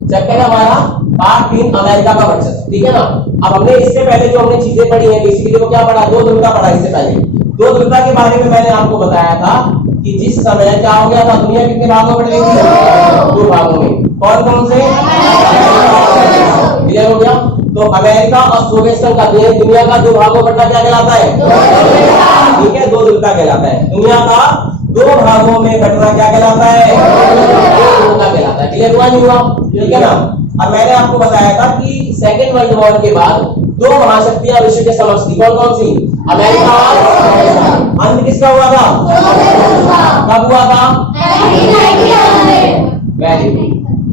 Chapter है हमारा part 3 America का वर्चस्व। ठीक है ना। अब हमने इससे पहले जो हमने चीजें पढ़ी हैं बेसिकली वो क्या पढ़ा, दो ध्रुवता पढ़ा। इससे पहले दो ध्रुवता के बारे में मैंने आपको बताया था कि जिस समय क्या हो गया था, दुनिया कितने भागों में बट गई थी, दो भागों में। कौन कौन से? क्लियर हो गया। तो अमेरिका और सोवियत संघ का दुनिया का दो भागों में बटना क्या कहलाता है? ठीक है, दो ध्रुवता कहलाता है। दुनिया का दो भागों में बटना क्या कहलाता है? दो ध्रुवता कहलाता है। क्लियर हुआ नहीं हुआ? ठीक है ना। अब मैंने आपको बताया था कि सेकेंड वर्ल्ड वॉर के बाद दो महाशक्तियां विश्व के समक्ष थी। कौन कौन सी? अमेरिका और अंत किसका हुआ था? कब हुआ था?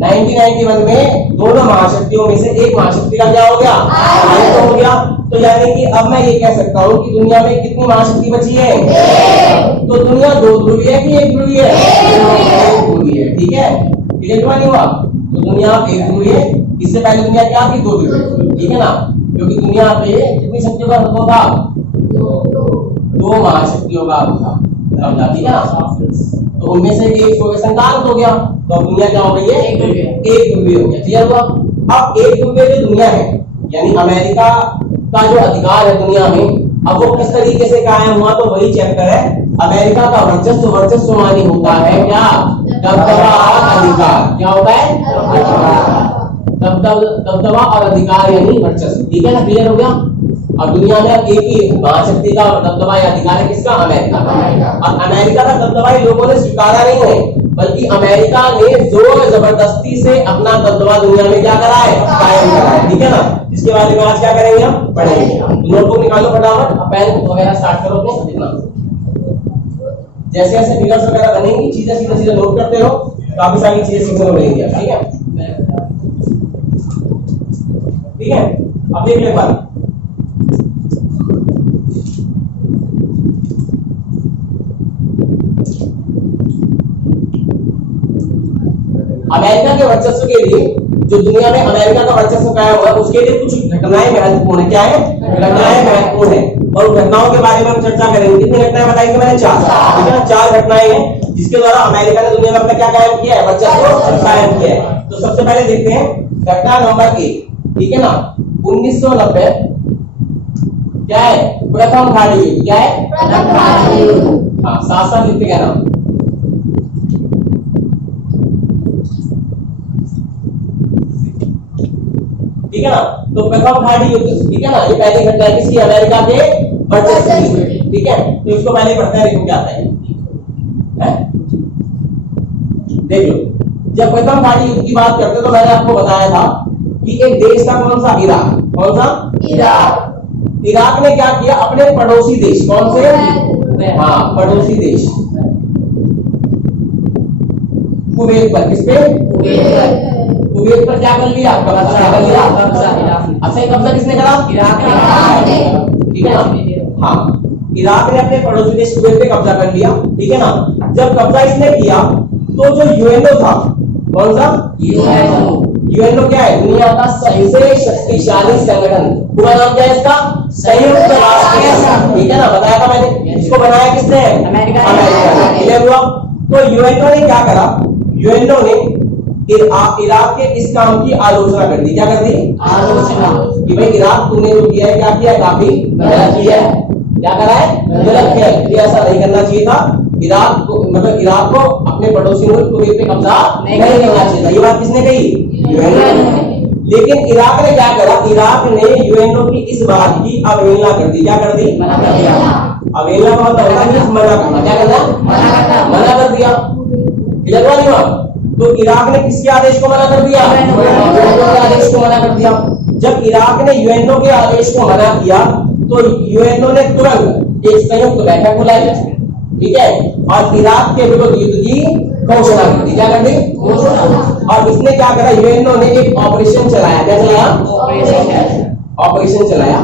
1991 में दोनों महाशक्तियों में से एक महाशक्ति का क्या हो गया? अंत हो गया। तो यानी कि अब मैं ये कह सकता हूँ कि दुनिया में कितनी महाशक्ति बची है? तो दुनिया दो ध्रुवीय है कि एक ध्रुवीय है? एक ध्रुवीय है। ठीक है, क्लियर हुआ नहीं हुआ? तो दुनिया एक ध्रुवीय है। इससे पहले दुनिया क्या थी? दो ध्रुवीय। ठीक है ना। क्योंकि दुनिया पे कितनी शक्तियों का अनुभव था? दो महाशक्तियों का था। ठीक है ना। तो उनमें से एक सोवियत संघ का अंत हो गया, तो अब दुनिया क्या हो गई है? एक ध्रुवीय हो गया। क्लियर हुआ? अब एक ध्रुवीय जो दुनिया है यानी अमेरिका का जो अधिकार है दुनिया में, अब वो किस तरीके से कायम हुआ, तो वही चैप्टर है। अमेरिका का वर्चस्व, वर्चस्व मानी होता है क्या? दबदबा और अधिकार। क्या होता है? दबदबा और अधिकार यानी वर्चस्व। ठीक है ना। क्लियर हो गया। अब दुनिया में एक ही महाशक्ति का दबदबा या अधिकार है किसका? अमेरिका का। अब अमेरिका का दबदबा लोगों ने स्वीकारा नहीं है, बल्कि अमेरिका ने जोर जबरदस्ती से अपना दबदबा दुनिया में क्या करा है? कायम करा है। ठीक है ना। इसके बारे में आज क्या करेंगे? हम पढ़ेंगे। नोटबुक निकालो फटाफट, पेन वगैरह स्टार्ट करो अपने लिखना। जैसे जैसे फिगर्स वगैरह बनेंगी चीजें सीधे सीधे नोट करते रहो, काफी सारी चीजें सीखने को मिलेंगी। ठीक है, ठीक है। अब देख ले बात, अमेरिका के वर्चस्व के लिए, जो दुनिया में अमेरिका का वर्चस्व कायम हुआ उसके लिए कुछ घटनाएं महत्वपूर्ण है। क्या है? घटनाएं महत्वपूर्ण है और उन घटनाओं के बारे में हम चर्चा करेंगे। कितनी घटनाएं बताएंगे मैंने? 4। ठीक है ना। 4 घटनाएं हैं जिसके द्वारा अमेरिका ने दुनिया में अपना क्या कायम किया है? वर्चस्व कायम किया है। तो सबसे पहले देखते हैं घटना नंबर 1। ठीक है ना। 1990 क्या है? प्रथम खाड़ी युद्ध। क्या है? प्रथम खाड़ी युद्ध। हाँ, साथ साथ लिखते क्या नाम? ठीक है ना। तो प्रथम खाड़ी युद्ध, ठीक है ना, ये पहली घटना है किसकी? अमेरिका के वर्चस्व की। ठीक है, तो इसको पहले पढ़ते हैं, देखो क्या आता है। देख लो, जब प्रथम खाड़ी युद्ध की बात करते तो मैंने आपको बताया था कि एक देश था, कौन सा? इराक। कौन सा? इराक। इराक ने क्या किया? अपने पड़ोसी देश, कौन से? हाँ, पड़ोसी देश कुवैत पर, किस पे? कुवैत पर क्या कर लिया? कब्जा कर लिया। अच्छा, कब्जा किसने करा? इराक ने। ठीक है ना। हाँ, इराक ने अपने पड़ोसी देश कुवैत पे कब्जा कर लिया। ठीक है ना। जब कब्जा इसने किया तो जो यूएनओ था, कौन सा? यूएनओ क्या है? दुनिया का सबसे शक्तिशाली संगठन। पूरा नाम क्या है इसका? संयुक्त राष्ट्र संघ। ठीक है ना, बताया था मैंने। इसको बनाया किसने? अमेरिका ने। क्लियर हुआ? तो यूएनओ ने क्या करा? यूएनओ ने इराक के इस काम की आलोचना कर दी। क्या कर दी? आलोचना, कि भाई इराक तुमने जो किया है, क्या किया? काफी गलत किया है। क्या करा है? गलत किया है। ऐसा नहीं करना चाहिए था। इराक को, मतलब इराक को अपने पड़ोसी मुल्क कुवैत पे कब्जा नहीं करना चाहिए था। ये बात किसने कही? लेकिन इराक ने क्या करा? इराक ने यूएनओ की इस बात की अवहेलना कर दी। क्या कर दी? मना कर दिया। अवहेलना का मतलब होता है मना करना। क्या करना? मना कर दिया। क्लियर हुआ नहीं हुआ? तो इराक ने किसके आदेश को मना कर दिया? यूएनओ के आदेश को मना कर दिया। जब इराक ने यूएनओ के आदेश को मना किया तो यूएनओ ने तुरंत एक संयुक्त बैठक बुलाई। ठीक है, और इराक के विरुद्ध युद्ध की घोषणा कर दी। क्या कर दी? घोषणा। और इसने क्या करा? यूएनओ ने एक ऑपरेशन चलाया। क्या चलाया? ऑपरेशन चलाया।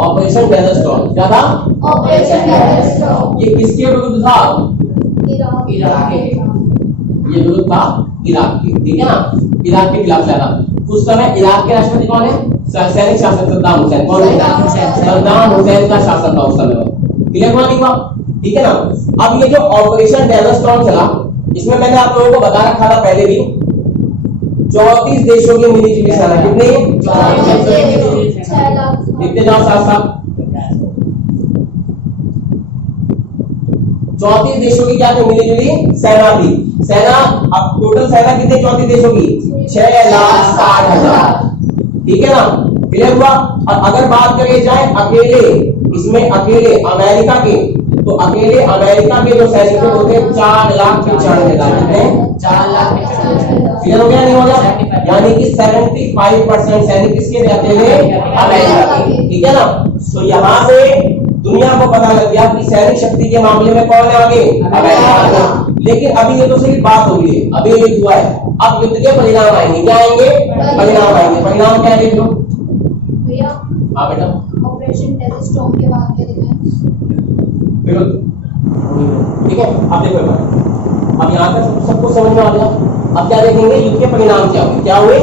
Operation desert storm. क्या था? Operation desert storm. ये किसके विरुद्ध था? इराक के। ये विरुद्ध था इराक के। ठीक है ना, इराक के खिलाफ चला। उस समय इराक के राष्ट्रपति कौन है? सैनिक शासन सद्दाम हुसैन। कौन है? सद्दाम हुसैन का शासन था उस समय। क्लियर हुआ नहीं हुआ? ठीक है ना। अब ये जो ऑपरेशन डेजर्ट स्टॉर्म चला, इसमें मैंने आप लोगों को बता रखा था पहले भी, 34 देशों की मिलीजुली सेना। कितने? लिखते जाओ साथ साथ। 34 देशों की क्या थी? मिलीजुली सेना थी। सेना, अब टोटल सेना कितनी 34 देशों की? 6,60,000। ठीक है ना, क्लियर हुआ। और अगर बात करें जाए अकेले, इसमें अकेले अमेरिका के, तो अकेले अमेरिका के जो सैनिक होते हैं 4,95,000। कितने? 4,95,000। क्लियर हो गया नहीं हो गया? यानी कि 75% सैनिक किसके थे? अकेले अमेरिका के। ठीक है ना। तो यहाँ से दुनिया को पता लग गया कि सैनिक शक्ति के मामले में कौन है आगे? अमेरिका। लेकिन अभी ये तो सिर्फ बात हो गई है, अभी युद्ध हुआ है, अब युद्ध के परिणाम आएंगे। क्या आएंगे? परिणाम आएंगे। परिणाम क्या है? भैया हाँ बेटा, ऑपरेशन डेजर्ट स्टॉर्म के बाद क्या देखा है? ठीक है। अब देखो अब यहाँ तक सब कुछ समझ में आ गया। अब क्या देखेंगे? युद्ध के परिणाम क्या हुए? क्या हुए?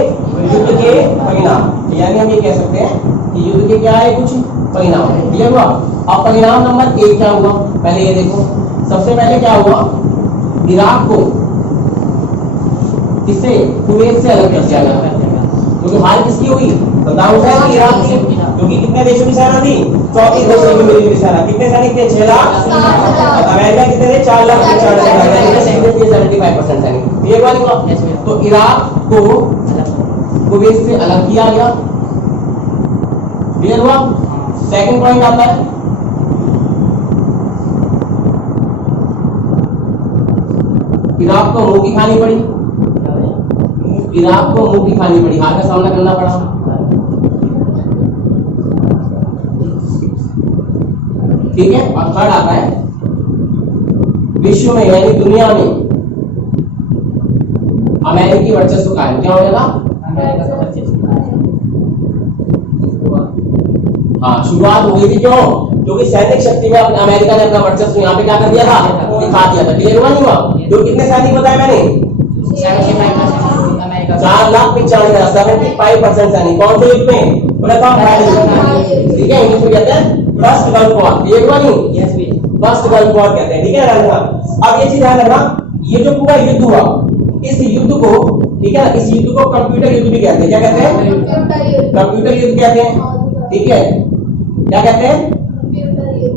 युद्ध के परिणाम। यानी हम ये कह सकते हैं कि युद्ध के क्या है? कुछ परिणाम। क्लियर हुआ? अब परिणाम नंबर 1 क्या हुआ? पहले ये देखो, सबसे पहले क्या हुआ? इराक को किससे? कुवैत से अलग कर दिया गया। क्योंकि हाल किसकी हुई? सद्दाम हुसैन की, इराक की। क्योंकि कितने देशों की सेना थी? 34 देशों की मिलीजुली सेना। कितने सैनिक थे? 6,60,000। अमेरिका कितने थे? 4,95,000। 75% सैनिक। ये बात हुआ। तो इराक को कुवैत से अलग किया गया। क्लियर हुआ? सेकंड पॉइंट आता है, इराक को मुंह की खानी पड़ी। इराक को मुंह की खानी पड़ी, हार का सामना करना पड़ा। ठीक है। और थर्ड आता है, विश्व में यानी दुनिया में अमेरिकी वर्चस्व कायम। क्या हो जाएगा? अमेरिका का वर्चस्व। हाँ, शुरुआत हो गई थी। क्यों? क्योंकि सैनिक शक्ति में अमेरिका ने अपना वर्चस्व यहाँ पे क्या कर दिया था? दिखा दिया था। क्लियर हुआ नहीं हुआ? जो कितने सैनिक बताए मैंने? 4,95,000। 75% सैनिक। कौन से युद्ध में? ठीक है, इंग्लिश में कहते हैं फर्स्ट गल्फ वॉर। क्लियर हुआ नहीं? फर्स्ट गल्फ वॉर कहते हैं। ठीक है ना। अब ये चीज ध्यान रखना, ये जो पूरा युद्ध हुआ, इस युद्ध को, ठीक है ना, इस युद्ध को कंप्यूटर युद्ध भी कहते हैं। क्या कहते हैं? कंप्यूटर युद्ध कहते हैं। ठीक है, क्या कहते हैं?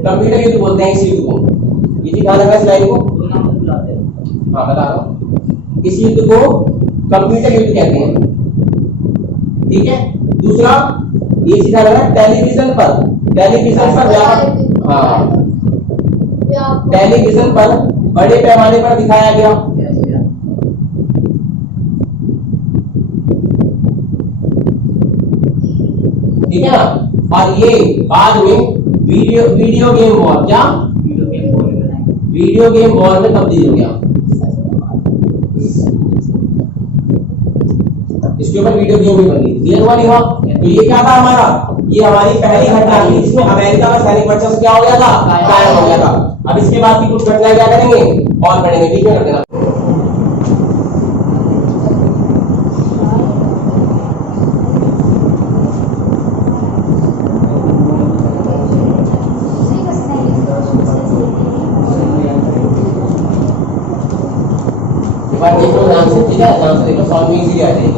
कंप्यूटर युद्ध बोलते हैं इस युद्ध को। ये चीज ध्यान रखना स्लाइड को। हाँ, बता रहा हूँ। इस युद्ध को कंप्यूटर युद्ध कहते हैं। ठीक है। दूसरा ये चीज ध्यान रखना, टेलीविजन पर हाँ, टेलीविजन पर बड़े पैमाने पर दिखाया गया। ठीक है ना। और ये बाद में वीडियो गेम वॉर, क्या? वीडियो गेम वॉर में तब्दील हो गया। इसके ऊपर वीडियो गेम भी बन गई। क्लियर हुआ नहीं हुआ? तो ये क्या था हमारा? ये हमारी पहली घटना थी जिसमें अमेरिका का सैनिक वर्चस्व क्या हो गया था? कायम हो गया था। अब इसके बाद की कुछ घटनाएं क्या करेंगे? और पढ़ेंगे। बीच में कर देना। देखो ध्यान से, ठीक है, ध्यान से देखो, सॉल्विंग इजीली आ जाएगी।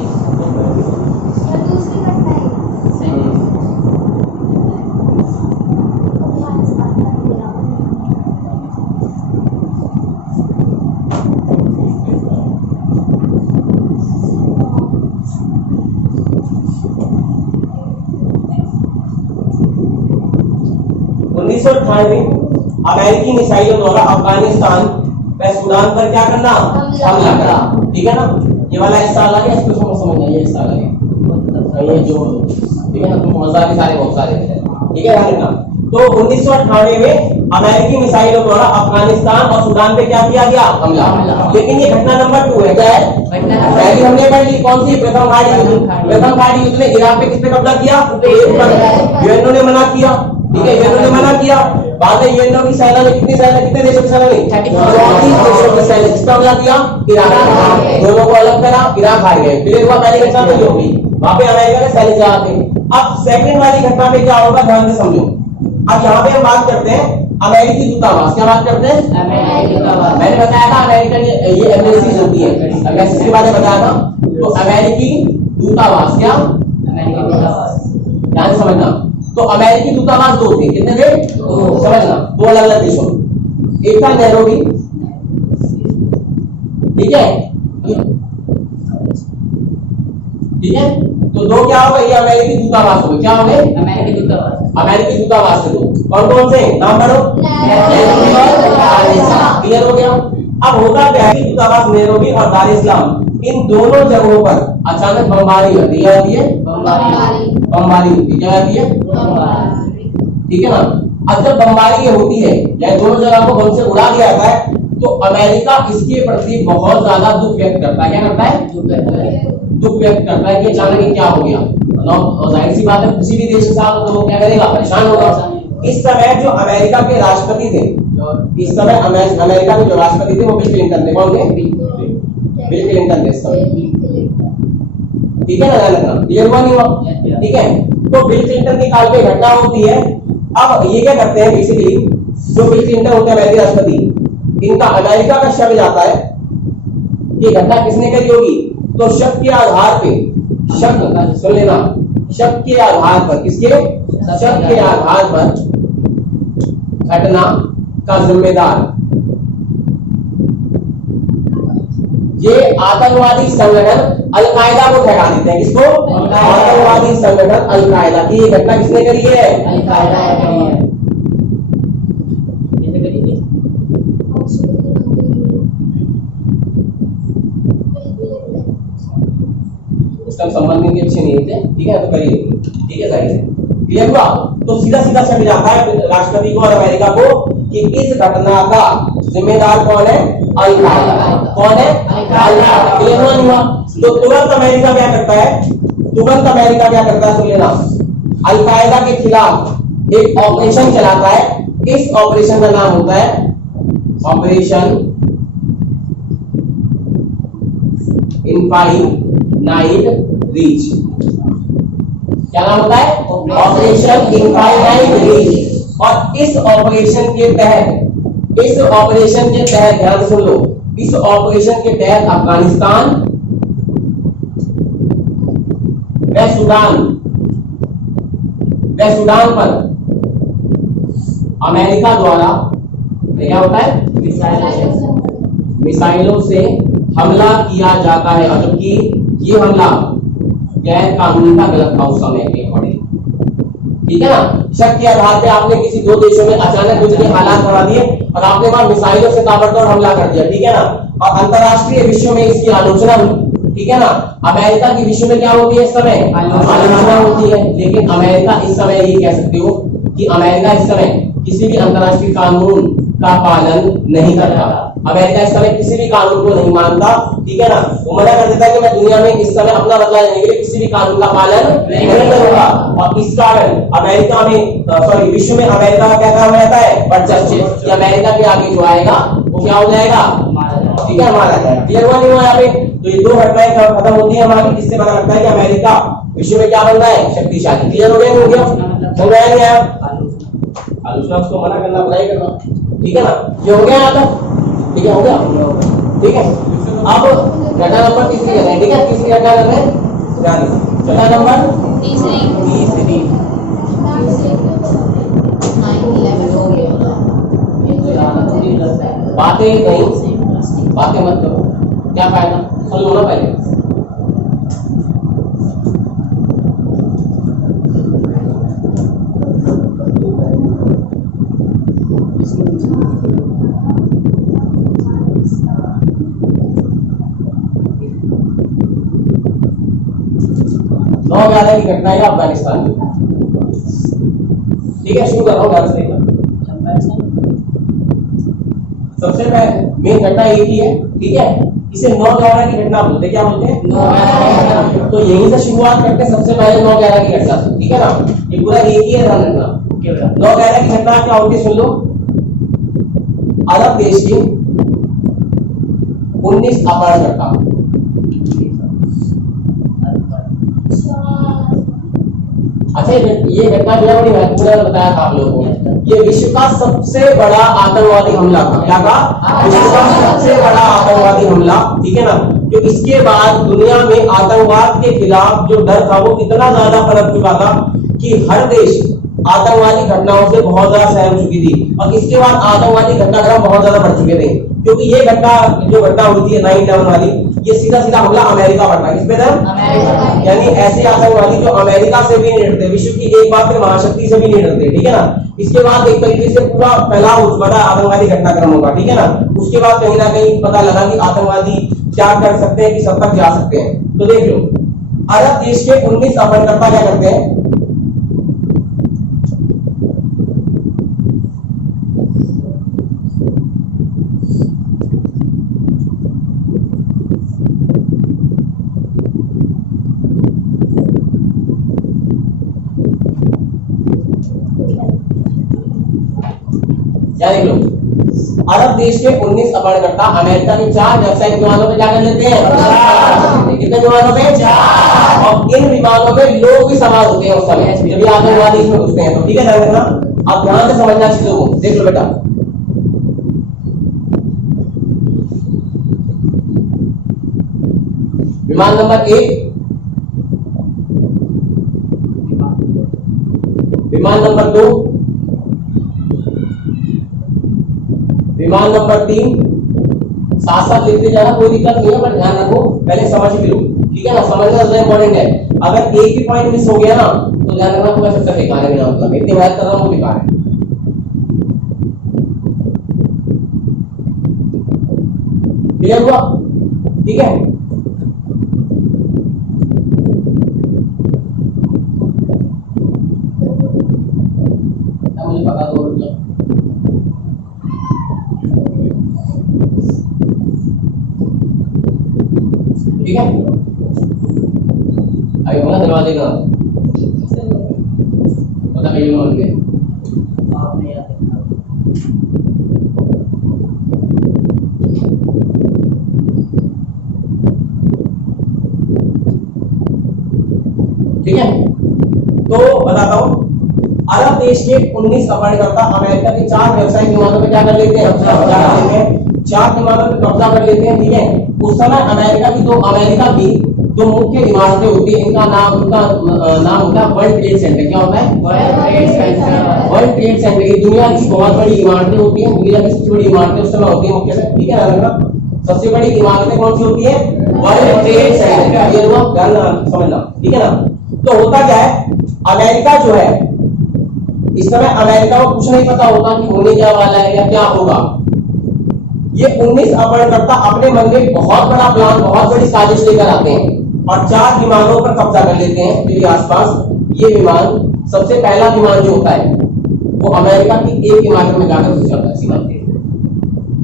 1998 में अमेरिकी मिसाइलों द्वारा अफगानिस्तान व सूडान पर क्या करना? हमला करा। ठीक है ना। ये वाला हिस्सा अलग है, इसको समझना, ये हिस्सा अलग है, ये जो, ठीक है ना। तुमको मजा भी सारे बहुत सारे हैं। ठीक है, ध्यान रखना। तो 1998 में अमेरिकी मिसाइलों द्वारा अफगानिस्तान और सूडान पे क्या किया गया? हमला। लेकिन ये घटना नंबर 2 है। क्या है? पहली हमने पढ़ ली, कौन सी? प्रथम खाड़ी युद्ध। प्रथम खाड़ी युद्ध में इराक पे किसने कब्जा किया? यूएनओ ने मना किया। ठीक है, यूएनओ ने मना किया। बाद में यूएनओ की सेना ने कितनी देशों की सेना ने? 34 देशों की सेना। किसका हमला किया? इराक। दोनों को अलग करा, इराक हार गए। फिर हुआ पहली घटना तो ये होगी, वहां पे अमेरिका के सैनिक जा थे। अब सेकंड वाली घटना पे क्या होगा? ध्यान से समझो। अब यहाँ पे हम बात करते हैं अमेरिकी दूतावास, क्या बात करते हैं? अमेरिकी दूतावास। मैंने बताया था अमेरिकन ये एम्बेसीज होती है, एम्बेसी के बारे में बताया था। तो अमेरिकी दूतावास क्या? अमेरिकी दूतावास। ध्यान से समझना। तो अमेरिकी दूतावास दो थे, कितने थे? दो। समझना, दो अलग अलग देशों में। एक था नैरोबी, ठीक है, ठीक है। तो दो क्या हो गए? ये अमेरिकी दूतावास हो गए, क्या हो गए? अमेरिकी दूतावास। अमेरिकी दूतावास से दो। कौन कौन से? नाम पढ़ो। नैरोबी और दार इस सलाम। क्लियर हो गया? अब होगा क्या है कि दूतावास नैरोबी और दार इस सलाम, इन दोनों जगहों पर अचानक बमबारी होती है। क्या होती है? बमबारी। बमबारी होती है। क्या होती है? बमबारी। ठीक है ना। अब जब बमबारी ये होती है या दोनों जगह को बम से उड़ा दिया जाता है, तो अमेरिका इसके प्रति बहुत ज्यादा दुख व्यक्त करता है। क्या करता है? दुख व्यक्त करता है कि अचानक ये क्या हो गया। और जाहिर सी बात है, किसी भी देश के साथ तो वो क्या करेगा? परेशान होगा। इस समय जो अमेरिका के राष्ट्रपति थे, इस समय अमेरिका के जो राष्ट्रपति थे वो बिल क्लिंटन थे। कौन थे? बिल क्लिंटन थे इस समय। ठीक है ना, ध्यान रखना। क्लियर हुआ नहीं हुआ? ठीक है। तो बिल क्लिंटन की काल पे घटना होती है। अब ये क्या करते हैं, बेसिकली जो बिल क्लिंटन होते हैं अमेरिकी राष्ट्रपति, इनका अमेरिका का शक जाता है। ये घटना किसने करी होगी? तो शक के आधार पे, शक सुन लेना, शक के आधार पर, किसके? शक के आधार पर घटना का जिम्मेदार ये आतंकवादी संगठन अल-कायदा को ठहरा देते हैं। किसको? आतंकवादी संगठन अल-कायदा की ये घटना किसने करी है? अल-कायदा ने करी है। कैसे करी थी? उसका संबंध इनके अच्छे नहीं थे, ठीक है, तो करिए, ठीक है, जाहिर है। क्लियर हुआ? तो सीधा सीधा शक जाता है राष्ट्रपति को और अमेरिका को कि इस घटना का जिम्मेदार कौन है? अल-कायदा। कौन है? अल-कायदा। क्लियर हुआ नहीं हुआ? तो तुरंत अमेरिका क्या करता है? तुरंत अमेरिका क्या करता है? सुन लेना, अल-कायदा के खिलाफ एक ऑपरेशन चलाता है। इस ऑपरेशन का नाम होता है ऑपरेशन इनफाइनाइट रीच। क्या नाम होता है? Operation infinite reach. और इस ऑपरेशन के तहत ध्यान से सुन लो, इस ऑपरेशन के तहत अफगानिस्तान व सूडान पर अमेरिका द्वारा क्या होता है? मिसाइलों से हमला किया जाता है। और जबकि ये हमला गैर कानूनी था, गलत था उस समय के अकॉर्डिंग। ठीक है ना। शक के आधार पे आपने किसी दो देशों में अचानक कुछ भी हालात बना दिए और आपने वहां मिसाइलों से ताबड़तोड़ हमला कर दिया। ठीक है ना। और अंतरराष्ट्रीय विश्व में इसकी आलोचना हुई। ठीक है ना। अमेरिका की विश्व में क्या होती है? इस समय आलोचना होती है। लेकिन अमेरिका इस समय ये कह सकते हो कि अमेरिका इस समय किसी भी अंतरराष्ट्रीय कानून का पालन नहीं करता। अमेरिका इस समय किसी भी कानून को नहीं मानता। ठीक है ना। वो मना कर देता है कि मैं दुनिया में इस समय अपना बदला लेने के लिए किसी भी कानून का पालन नहीं करूंगा। और इस कारण अमेरिका में विश्व में अमेरिका का क्या काम रहता है? वर्चस्व। अमेरिका के आगे जो आएगा वो क्या हो जाएगा? ठीक है, मारा जाएगा। क्लियर हुआ नहीं हुआ यहाँ पे? तो ये दो घटनाएं खत्म होती है हमारी, जिससे पता लगता है कि अमेरिका विश्व में क्या बन रहा है? शक्तिशाली। क्लियर हो गया? नहीं हो गया? हो गया नहीं आया? आलोचना उसको मना करना, बुराई करना। ठीक है ना। ये हो गया यहाँ तक? ठीक है, हो गया। ठीक है। अब घटना नंबर तीसरी करते हैं। ठीक है, तीसरी घटना करते हैं। घटना नंबर तीसरी। 9/11 हो गया। बातें मत करो, क्या फायदा? सुन लो ना पहले। नौ 11 की घटना है अफगानिस्तान में। ठीक है, शुरू कर रहा हूँ ध्यान से। सबसे पहले मेन घटना एक ही है। ठीक है, इसे 9/11 की घटना बोलते हैं। क्या बोलते हैं? 9/11। तो यहीं से शुरुआत करते हैं, सबसे पहले 9/11 की घटना से। ठीक है ना। ये पूरा एक ही है, ध्यान रखना। 9/11 की घटना क्या होती? सुन लो। अरब देश की 19 अपहरणकर्ता, अच्छा ये घटना जो है बड़ी महत्वपूर्ण बताया था आप लोगों को। ये विश्व का सबसे बड़ा आतंकवादी हमला था। क्या था? विश्व का सबसे बड़ा आतंकवादी हमला, ठीक है ना। तो इसके बाद दुनिया में आतंकवाद के खिलाफ जो डर था वो इतना ज्यादा पनप चुका था कि हर देश आतंकवादी घटनाओं से बहुत ज्यादा सहम चुकी थी, और इसके बाद आतंकवादी घटनाक्रम बहुत ज्यादा बढ़ चुके थे, क्योंकि ये जो घटना हुई थी 9/11 वाली, ये सीधा सीधा हमला अमेरिका पर था। किस पे था? अमेरिका। यानी ऐसे आतंकवादी जो अमेरिका से भी नहीं डरते, विश्व की एक बार महाशक्ति से भी नहीं डरते, ठीक है ना। इसके बाद एक तरीके से पूरा फैलाव बड़ा आतंकवादी घटनाक्रम होगा, ठीक है ना। उसके बाद कहीं ना कहीं पता लगा कि आतंकवादी क्या कर सकते हैं, किस हद तक जा सकते हैं। तो देख लो, अरब देश के 19 अपहरणकर्ता क्या करते हैं, देख लो, अरब देश के 19 अपहरणकर्ता अमेरिका के 4 व्यावसायिक विमानों पे क्या कर लेते हैं? कितने विमानों पे? 4। और इन विमानों पे लोग भी सवार होते हैं उस समय जब ये आतंकवादी इसमें घुसते हैं, तो ठीक है ध्यान रखना। अब ध्यान से समझना चीजों को, देख लो बेटा। विमान नंबर 1, विमान नंबर 2, विमान नंबर 3, साथ साथ लिखते जाना, कोई दिक्कत नहीं है, पर ध्यान रखो, पहले समझ भी लो, ठीक है ना। समझना ज्यादा इंपॉर्टेंट है। अगर एक भी पॉइंट मिस हो गया ना तो ध्यान रखना पूरा चैप्टर बेकार है, मतलब इतनी मेहनत कर रहा हूं वो बेकार है। क्लियर हुआ? ठीक है। मुझे पता तो ठीक है। अभी बोला दरवाजे का पता कहीं बोल गए ठीक है। तो बताता हूं, अरब देश के 19 अपहरणकर्ता अमेरिका के 4 व्यावसायिक विमानों पे क्या कर लेते हैं? 4 विमानों पे कब्जा कर लेते हैं, ठीक है। उस समय अमेरिका की जो मुख्य इमारतें होती है, उनका नाम होता है वर्ल्ड ट्रेड सेंटर। क्या होता है? World trade centre. ये दुनिया की बहुत बड़ी इमारतें होती हैं, दुनिया की सबसे बड़ी इमारतें उस समय होती है मुख्य से, ठीक है ना। सबसे बड़ी इमारतें कौन सी होती है? World trade centre. ये हुआ, ध्यान समझना, ठीक है ना। तो होता क्या है, अमेरिका जो है इस समय अमेरिका को कुछ नहीं पता होता कि होने क्या वाला है या क्या होगा। ये 19 अपहरणकर्ता अपने मन में बहुत बड़ा प्लान, बहुत बड़ी साजिश लेकर आते हैं और 4 विमानों पर कब्जा कर लेते हैं दिल्ली आसपास। ये विमान, सबसे पहला विमान जो होता है वो अमेरिका की एक इमारत में जाकर घुस जाता है, सीमा पे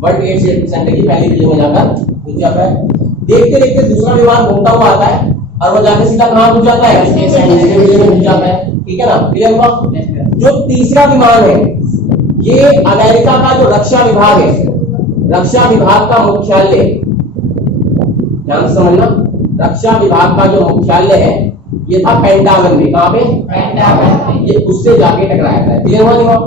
वर्ल्ड ट्रेड सेंटर की पहली बिल्डिंग में जाकर घुस जाता है। देखते देखते दूसरा विमान घूमता हुआ आता है और वो जाके सीधा कहां घुस जाता है? बिल्डिंग में घुस जाता है, ठीक है ना। क्लियर हुआ? जो तीसरा विमान है ये अमेरिका का जो रक्षा विभाग है, रक्षा विभाग का मुख्यालय, ध्यान से समझना, रक्षा विभाग का जो मुख्यालय है ये था पेंटागन में। कहां पे? पेंटागन में। ये उससे जाके टकराया था। क्लियर हुआ? नहीं हुआ?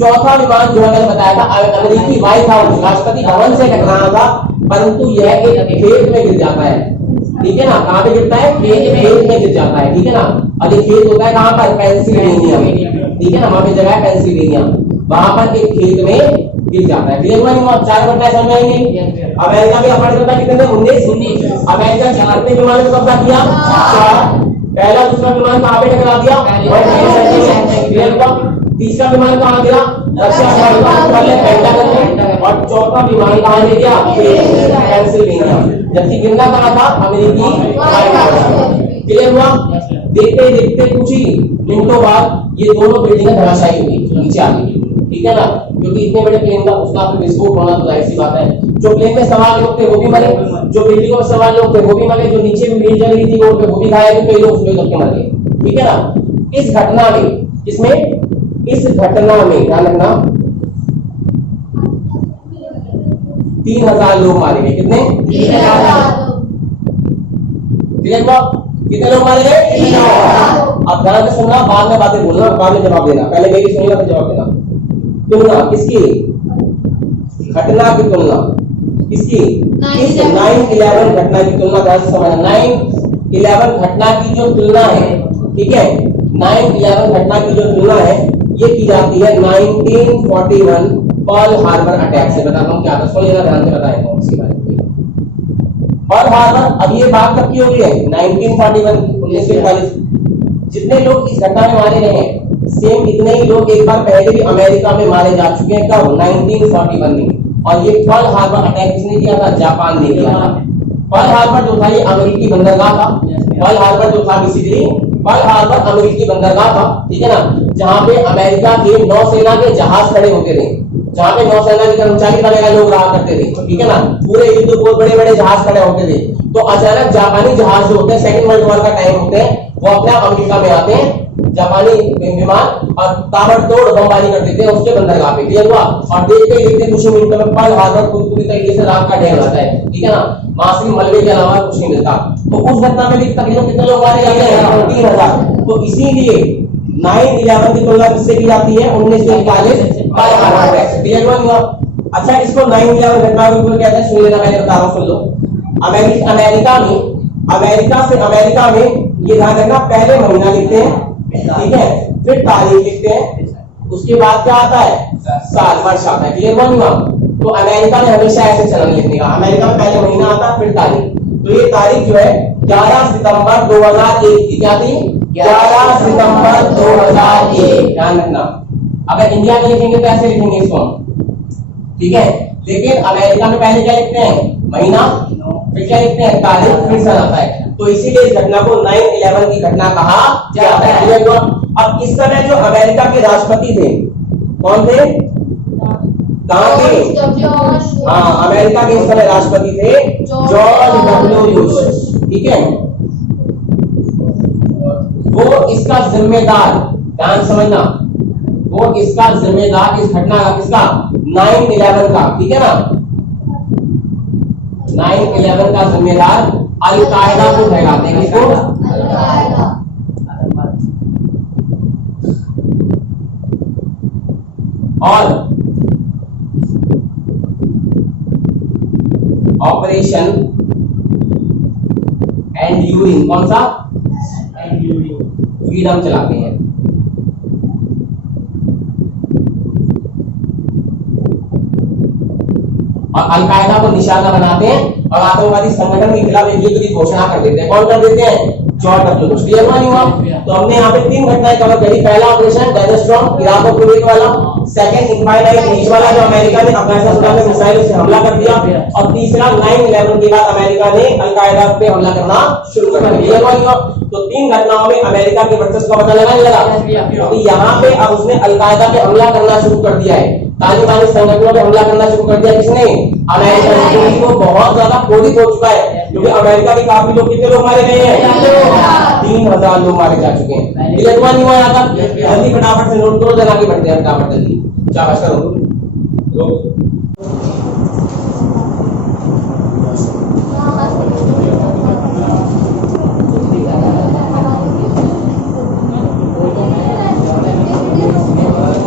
चौथा विमान जो मैंने बताया था अमेरिकी व्हाइट हाउस राष्ट्रपति भवन से टकराना था, परंतु यह एक खेत में गिर जाता है, ठीक है ना। कहां पे गिरता है? खेत में गिर जाता है, ठीक है ना। और ये खेत होता है कहां पर? पेंसिल्वेनिया में, ठीक है ना। वहां पे जगह है पेंसिल्वेनिया, वहां पर एक खेत में गिर जाता है। क्लियर हुआ? नहीं हुआ? 4 घटनाएं समझ आएंगी। अमेरिका में अपहरणकर्ता कितने थे? 19। अमेरिका के कितने विमानों पर कब्जा किया? 4। पहला दूसरा विमान कहां पे टकरा दिया? क्लियर हुआ? तीसरा विमान कहां गया? रक्षा विभाग पेंटागन में। और चौथा विमान कहां ले गया? पेंसिल्वेनिया। जबकि गिरना कहां था? अमेरिकी व्हाइट हाउस। क्लियर हुआ? देखते देखते कुछ ही मिनटों बाद ये दोनों बिल्डिंगें धराशायी हुई, नीचे आ गई, ठीक है ना। क्योंकि इतने बड़े प्लेन का उसका विस्फोट होना तो जाहिर सी बात है। जो प्लेन में सवार लोग थे वो भी मरे, जो बिल्डिंगों में सवार लोग थे वो भी मरे, जो नीचे भी भीड़ जल रही थी रोड पे वो भी घायल थे, कई लोग उसमें सबके मर गए, ठीक है ना। इस घटना में, इसमें इस घटना में ध्यान रखना 3000 लोग मारे गए। कितने? 3000। क्लियर हुआ? कितने लोग मारे गए? 3000। अब ध्यान से सुनना, बाद में बातें बोलना, बाद में जवाब देना, पहले मेरी सुनना फिर जवाब देना। तुलना किसकी, घटना की तुलना किसकी, इस 9/11 घटना की तुलना, ध्यान से समझना, 9/11 घटना की जो तुलना है, ठीक है, 9/11 घटना की जो तुलना है ये की जाती है 1941 पर्ल हार्बर अटैक से। बताता हूँ क्या था, सुन लेना ध्यान से, बताएगा इसके बारे में। पर्ल हार्बर, अब ये बात कब की हो रही है, 1941, 1941। जितने लोग इस घटना में मारे गए हैं सेम इतने ही लोग एक बार पहले भी अमेरिका में मारे जा चुके हैं, कब, 1941 में। और ये पर्ल हार्बर अटैक किसने किया था, जापान ने किया था। पर्ल हार्बर जो था ये अमेरिकी बंदरगाह था। पर्ल हार्बर जो था बेसिकली, पर्ल हार्बर अमेरिकी बंदरगाह था, ठीक है ना, जहां पे अमेरिका के नौसेना के जहाज खड़े होते थे, जहां पे नौसेना के कर्मचारी वगैरह लोग रहा करते थे, ठीक है ना, पूरे युद्ध बहुत बड़े बड़े जहाज खड़े होते थे। तो अचानक जापानी जहाज जो होते हैं, सेकंड वर्ल्ड वॉर का टाइम होते हैं, वो अपने अमेरिका में आते हैं, जापानी विमान, और ताबड़तोड़ बमबारी कर देते हैं उसके बंदरगाह पे, क्लियर हुआ। और देखते ही देखते कुछ मिनटों में पर्ल हार्बर पूरी तरीके से राख का ढेर हो जाता है, ठीक है ना, वहां से मलबे के अलावा कुछ नहीं मिलता। तो उस घटना में भी तकरीबन कितने लोग मारे जाते हैं, 3000। तो इसीलिए 9/11 की तुलना किससे की जाती है, 1941 पर्ल हार्बर अटैक से, क्लियर हुआ। अच्छा, इसको 9/11 घटना के ऊपर कहते हैं, सुन लेना, मैं बता रहा हूं, सुन लो। अमेरिका में ये ध्यान रखना, पहले महीना लिखते हैं, ठीक है, फिर तारीख लिखते हैं, उसके बाद क्या आता है, साल, वर्ष आता है, क्लियर हुआ। तो अमेरिका में हमेशा ऐसे चलन लिखने का, अमेरिका में पहले महीना आता फिर तारीख। तो ये तारीख जो है 11 सितंबर 2001 की, क्या थी, 11 सितंबर 2001, ध्यान रखना। अगर इंडिया में लिखेंगे तो ऐसे लिखेंगे इसको, ठीक है, लेकिन अमेरिका में पहले क्या लिखते हैं, महीना, फिर क्या लिखते हैं, तारीख, फिर सन आता है। तो इसीलिए इस घटना को 9/11 की घटना कहा जाता है। अब इस समय जो अमेरिका के राष्ट्रपति थे, कौन थे, कहाँ थे, हाँ, अमेरिका के इस समय राष्ट्रपति थे जॉर्ज डब्ल्यू बुश, ठीक है। वो इसका जिम्मेदार, ध्यान समझना, वो इसका जिम्मेदार, इस घटना का किसका, 9/11 का, ठीक है ना, 9/11 का जिम्मेदार अल-कायदा को ठहराते हैं, किसको, और ऑपरेशन एंड्यूरिंग, कौन सा, फ्रीडम चलाते हैं। और अलकायदा को निशाना बनाते हैं और आतंकवादी संगठन के खिलाफ एक युद्ध की घोषणा कर देते हैं। कौन कर देते हैं, जॉर्ज डब्ल्यू बुश, क्लियर हुआ नहीं हुआ। तो हमने यहाँ पे 3 घटनाएं कवर करी। पहला ऑपरेशन डेजर्ट स्टॉर्म, इराक और कुवैत वाला। सेकंड इनफाइनाइट रीच वाला, जो अमेरिका ने अफगानिस्तान में मिसाइलों से हमला कर दिया। और तीसरा 9/11 के बाद अमेरिका ने अलकायदा पे हमला करना शुरू कर दिया, क्लियर हुआ नहीं हुआ। तो 3 घटनाओं में अमेरिका के वर्चस्व का पता लगाने लगा। तो यहाँ पे अब उसने अलकायदा पे हमला करना शुरू कर दिया है, तालिबानी संगठनों पे हमला करना शुरू कर दिया। किसने, अमेरिका ने। वो बहुत ज्यादा क्रोधित हो चुका है, क्योंकि अमेरिका के काफी लोग, कितने लोग मारे गए हैं, 3000 लोग मारे जा चुके हैं। क्लियर हुआ नहीं हुआ यहाँ तक, जल्दी फटाफट से नोट करो, जरा आगे बढ़ते हैं फटाफट जल्दी, शाबाश करो।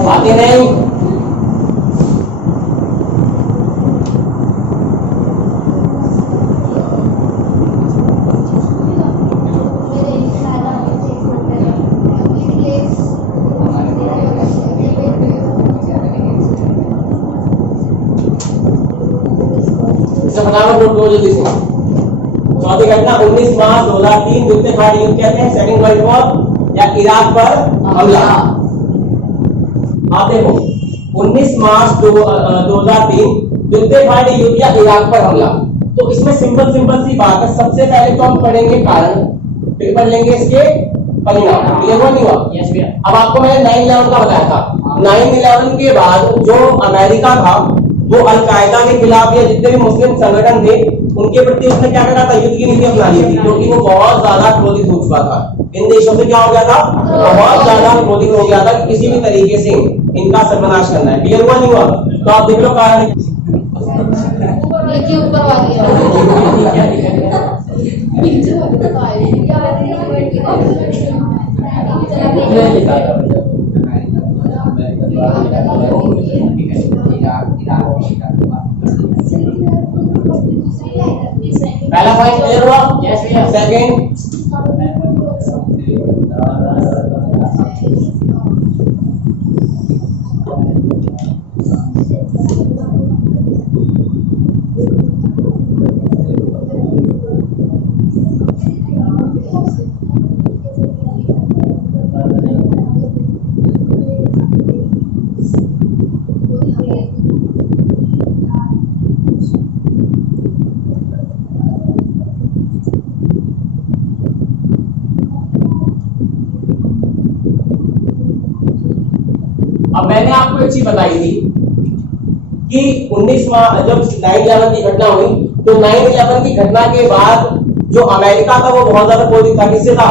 आते नहीं, जल्दी से। चौथी घटना 19 मार्च 2003 द्वितीय खाड़ी युद्ध कहते हैं, सेकंड वर्ल्ड वॉर या इराक पर हमला। आप देखो 19 मार्च 2003 द्वितीय खाड़ी युद्ध या इराक पर हमला। तो इसमें सिंपल सी बात है, सबसे पहले तो हम पढ़ेंगे कारण, फिर पढ़ लेंगे इसके परिणाम। क्लियर हुआ नहीं हुआ? यस भैया। अब आपको मैंने 9/11 का बताया था। 9/11 के बाद जो अमेरिका था वो अलकायदा के खिलाफ या जितने भी मुस्लिम संगठन थे उनके प्रति उसने क्या करा था, युद्ध की नीति अपना ली थी, क्योंकि वो बहुत ज्यादा क्रोधित हो चुका था। इन देशों से क्या हो गया था, बहुत ज्यादा क्रोधित हो गया था कि किसी भी तरीके से इनका सर्वनाश करना है। क्लियर हुआ नहीं हुआ? तो आप देख लो कारण नीचे ऊपर वाली पहला पॉइंट क्लियर हुआ? यस भैया। सेकंड, अब मैंने आपको एक चीज बताई थी कि 19 मार्च जब 9/11 की घटना हुई तो 9/11 की घटना के बाद जो अमेरिका था वो बहुत ज्यादा क्रोधित था। किससे था?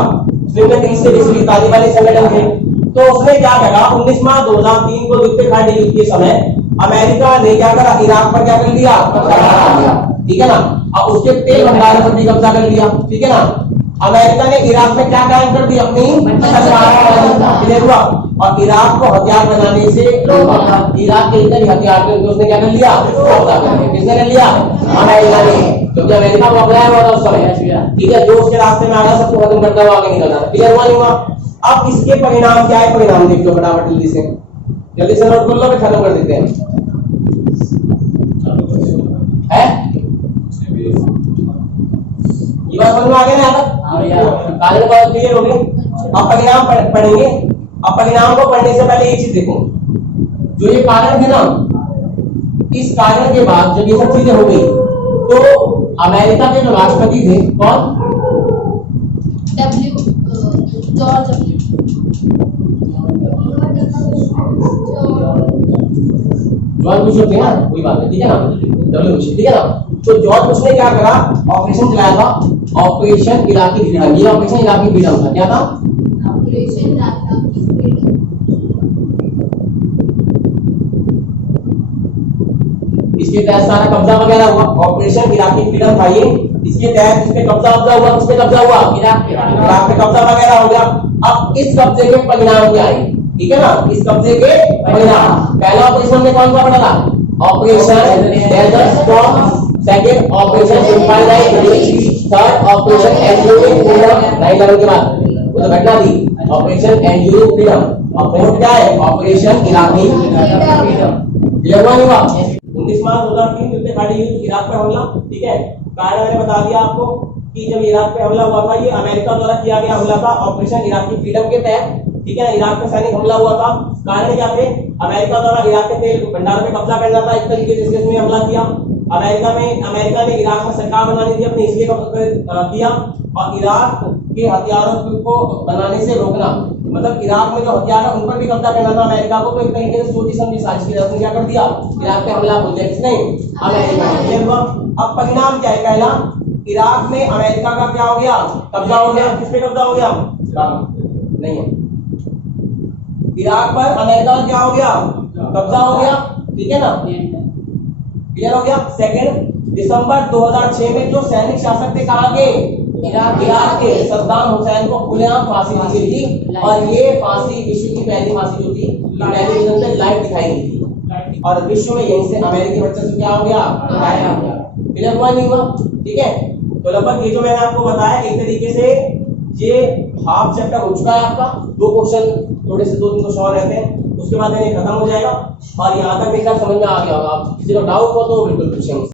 निम्नलिखित से विश्व तालिबानी संगठन थे। तो उसने क्या करा, 19 मार्च 2003 को द्वितीय खाड़ी युद्ध के समय अमेरिका ने क्या करा, इराक पर क्या कर लिया, ठीक है ना। अब उसके तेल भंडारों पर भी कब्जा कर लिया, ठीक है ना। अमेरिका ने इराक में क्या कायम कर दी, अपनी सरकार, क्लियर हुआ। और इराक को हथियार बनाने से रोका। इराक के अंदर हथियार करके उसने क्या कर लिया, कब्जा कर लिया। किसने कर लिया? अमेरिका ने, क्योंकि अमेरिका को अपनाया हुआ था उस समय, ठीक है। जो उसके रास्ते में आ गया सबको खत्म करता हुआ आगे निकल रहा। क्लियर हुआ नहीं हुआ? अब इसके परिणाम क्या है, परिणाम देख लो फटाफट जल्दी से नोट कर लो, खत्म कर देते हैं। ये बात समझ में आ गया ना? कारण बहुत क्लियर हो गई। अब परिणाम पढ़ेंगे। अब परिणाम को पढ़ने से पहले ये चीज देखो, जो ये कारण है ना, इस कारण के बाद जब ये सब चीजें हो गई तो अमेरिका के जो राष्ट्रपति थे, कौन? जॉर्ज बुश थे ना, कोई बात नहीं, ठीक है ना, डब्ल्यू बुश, ठीक है ना। तो जॉर्ज बुश ने क्या करा, ऑपरेशन चलाया था, ऑपरेशन इराकी फ्रीडम। ये ऑपरेशन इराकी फ्रीडम था। क्या था? इसके तहत सारा कब्जा वगैरह हुआ, ऑपरेशन इराकी फ्रीडम था ये। इसके तहत इस पे कब्जा हुआ, किस पे कब्जा हुआ, इराक पे कब्जा वगैरह हो गया। अब इस कब्जे के परिणाम क्या आए, ठीक है ना, इस कब्जे के परिणाम। पहला ऑपरेशन में कौन सा पड़ा था? Operation desert storm, second operation simple, third operation enduring freedom 9/11 के बाद वो तो घटना थी, ऑपरेशन एंड्यूरिंग फ्रीडम। और फोर्थ क्या है? Operation Iraqi freedom. क्लियर हुआ नहीं हुआ? 19 मार्च 2003 द्वितीय खाड़ी युद्ध, इराक पर हमला, ठीक है। कारण मैंने बता दिया आपको कि जब इराक पे हमला हुआ था, ये अमेरिका द्वारा किया गया हमला था, ऑपरेशन इराकी फ्रीडम के तहत, ठीक है। इराक में सैनिक हमला हुआ था। कारण क्या थे? अमेरिका द्वारा इराक के तेल भंडारों पे कब्जा करना था, इस तरीके से इसमें हमला किया। अमेरिका ने इराक में सरकार बनानी थी अपने, इसलिए किया। और इराक के हथियारों को बनाने से रोकना, मतलब इराक में जो हथियार है उन पर भी कब्जा करना था अमेरिका को। तो एक तरीके से सोची समझी साजिश की उसने क्या कर दिया, इराक पे हमला बोल दिया। किसने? अमेरिका। अब परिणाम क्या है? पहला, इराक में अमेरिका का क्या हो गया, कब्जा हो गया। किस पे कब्जा हो गया? नहीं है, इराक पर अमेरिका का क्या हो गया, कब्जा हो गया, ठीक है ना, क्लियर हो गया। सेकंड, दिसंबर 2006 में जो सैनिक शासक थे कहाँ के, इराक के, सद्दाम हुसैन को खुलेआम फांसी दी गई थी। और ये फांसी विश्व की पहली फांसी जो थी, टेलीविजन पे लाइव दिखाई गई थी। और विश्व में यहीं से अमेरिकी वर्चस्व क्या हो गया, गायब हो गया। क्लियर हुआ नहीं हुआ? ठीक है। तो लगभग ये जो मैंने आपको बताया, एक तरीके से ये हाफ चैप्टर हो चुका है आपका। 2 क्वेश्चन, थोड़े से 2-3 क्वेश्चन और रहते हैं, उसके बाद ये खत्म हो जाएगा। और यहाँ तक मेरे ख्याल समझ में आ गया होगा। आप किसी को डाउट हो तो बिल्कुल पूछेंगे।